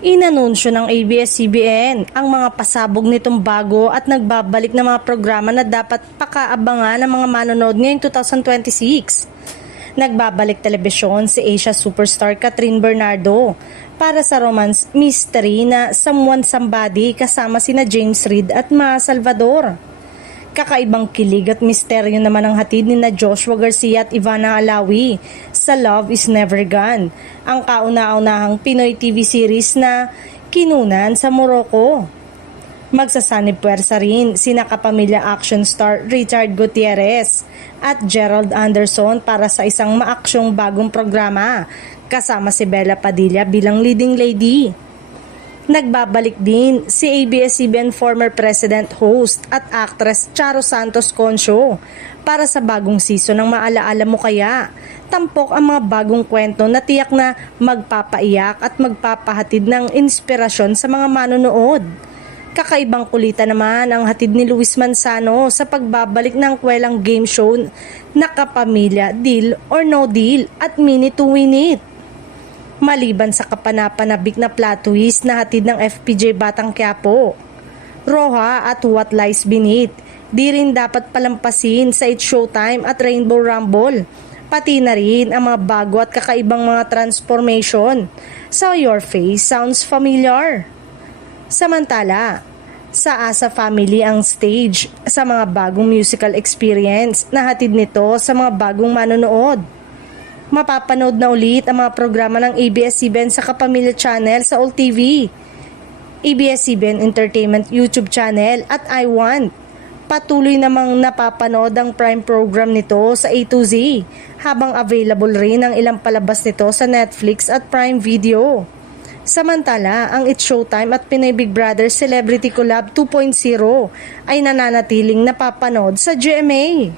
Inanunsyo ng ABS-CBN ang mga pasabog nitong bago at nagbabalik na mga programa na dapat pakaabangan ng mga manonood ngayong 2026. Nagbabalik telebisyon si Asia superstar Catherine Bernardo para sa romance mystery na Someone Somebody kasama sina James Reid at Ma Salvador. Kakaibang kilig at misteryo naman ang hatid ni na Joshua Garcia at Ivana Alawi sa Love is Never Gone, ang kauna-unahang Pinoy TV series na kinunan sa Morocco. Magsasanib puwersa rin sina kapamilya action star Richard Gutierrez at Gerald Anderson para sa isang maaksyong bagong programa kasama si Bella Padilla bilang leading lady. Nagbabalik din si ABS-CBN former president, host at actress Charo Santos Concio para sa bagong season ng Maalaala Mo Kaya. Tampok ang mga bagong kwento na tiyak na magpapaiyak at magpapahatid ng inspirasyon sa mga manonood. Kakaibang kulitan naman ang hatid ni Luis Manzano sa pagbabalik ng kwelang game show na Kapamilya, Deal or No Deal at Minute to Win It. Maliban sa kapanapanabik na plot twist na hatid ng FPJ Batang Quiapo, Roja at What Lies Beneath, di rin dapat palampasin sa It's Showtime at Rainbow Rumble, pati na rin ang mga bago at kakaibang mga transformation sa Your Face Sounds Familiar. Samantala, sa Asa Family ang stage sa mga bagong musical experience na hatid nito sa mga bagong manonood. Mapapanood na ulit ang mga programa ng ABS-CBN sa Kapamilya Channel sa All TV, ABS-CBN Entertainment YouTube channel at iWant. Patuloy namang napapanood ang prime program nito sa A to Z, habang available rin ang ilang palabas nito sa Netflix at Prime Video. Samantala, ang It's Showtime at Pinoy Big Brother Celebrity Collab 2.0 ay nananatiling napapanood sa GMA.